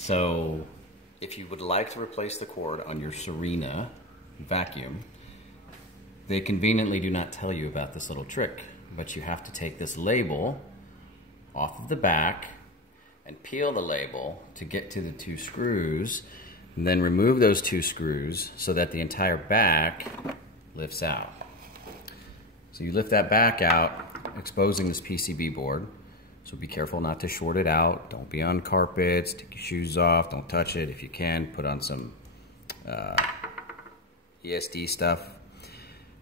So if you would like to replace the cord on your Sirena vacuum, they conveniently do not tell you about this little trick, but you have to take this label off of the back and peel the label to get to the 2 screws, and then remove those 2 screws so that the entire back lifts out. So you lift that back out, exposing this PCB board. So be careful not to short it out. Don't be on carpets, take your shoes off, don't touch it. If you can, put on some ESD stuff.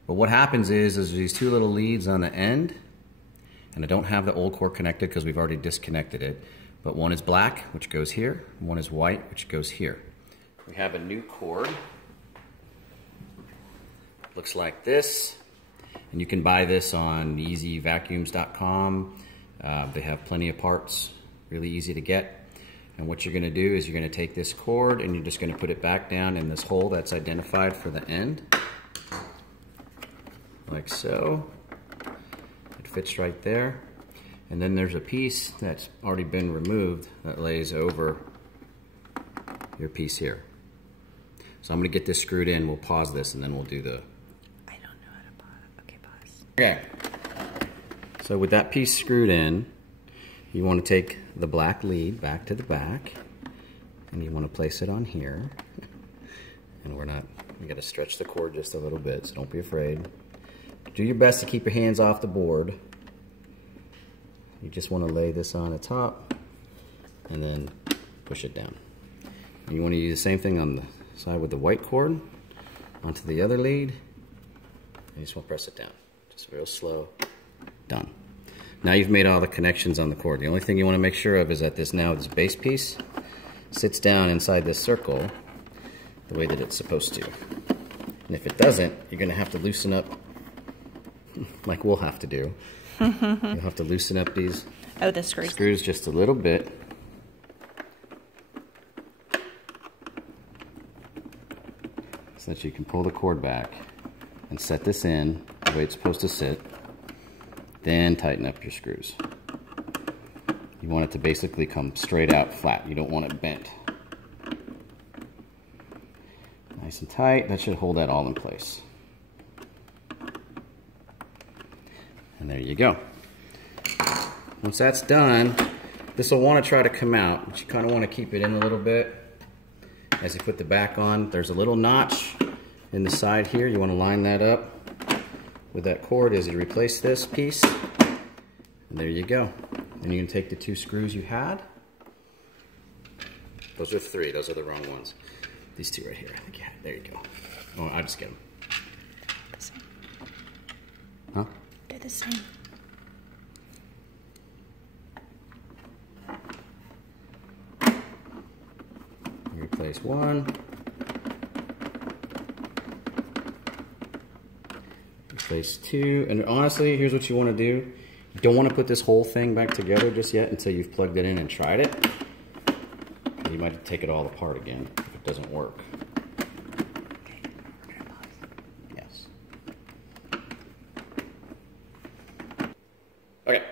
But what happens is there's these 2 little leads on the end, and I don't have the old cord connected because we've already disconnected it. But one is black, which goes here, one is white, which goes here. We have a new cord. Looks like this. And you can buy this on easyvacuums.com. They have plenty of parts, really easy to get. And what you're gonna do is you're gonna take this cord and you're just gonna put it back down in this hole that's identified for the end. Like so. It fits right there. And then there's a piece that's already been removed that lays over your piece here. So I'm gonna get this screwed in, we'll pause this and then we'll do the... I don't know how to pause. Okay, pause. Okay. So with that piece screwed in, you want to take the black lead back to the back, and you want to place it on here. And we got to stretch the cord just a little bit, so don't be afraid. Do your best to keep your hands off the board. You just want to lay this on the top, and then push it down. And you want to use the same thing on the side with the white cord, onto the other lead, and you just want to press it down. Just real slow. Done. Now you've made all the connections on the cord. The only thing you want to make sure of is that this base piece sits down inside this circle the way that it's supposed to. And if it doesn't, you're going to have to loosen up, like we'll have to do. You'll have to loosen up these the screws just a little bit. So that you can pull the cord back and set this in the way it's supposed to sit. Then tighten up your screws. You want it to basically come straight out flat. You don't want it bent. Nice and tight. That should hold that all in place. And there you go. Once that's done, this will want to try to come out, but you kind of want to keep it in a little bit. As you put the back on, there's a little notch in the side here. You want to line that up with that cord as you replace this piece. And there you go. Then you can take the 2 screws you had. Those are 3, those are the wrong ones. These 2 right here, I think you had. There you go. Oh, I'll just get them. The same. Huh? They're the same. Replace 1. Replace 2. And honestly, here's what you want to do. You don't want to put this whole thing back together just yet until you've plugged it in and tried it. You might take it all apart again if it doesn't work. Yes. Okay,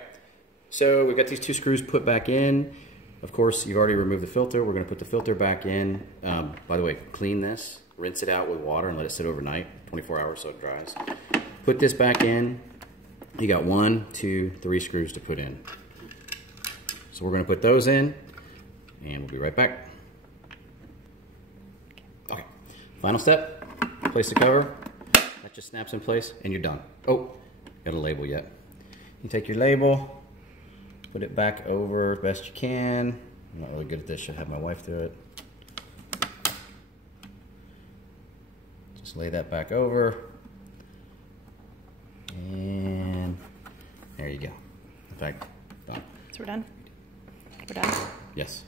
so we've got these 2 screws put back in. Of course, you've already removed the filter. We're going to put the filter back in. By the way, clean this, rinse it out with water and let it sit overnight, 24 hours so it dries. Put this back in. You got 1, 2, 3 screws to put in. So we're going to put those in, and we'll be right back. Okay, final step, place the cover. That just snaps in place, and you're done. Oh, got a label yet. You take your label, put it back over as best you can. I'm not really good at this, should have my wife do it. Just lay that back over. And there you go. In fact, done. So we're done? We're done? Yes.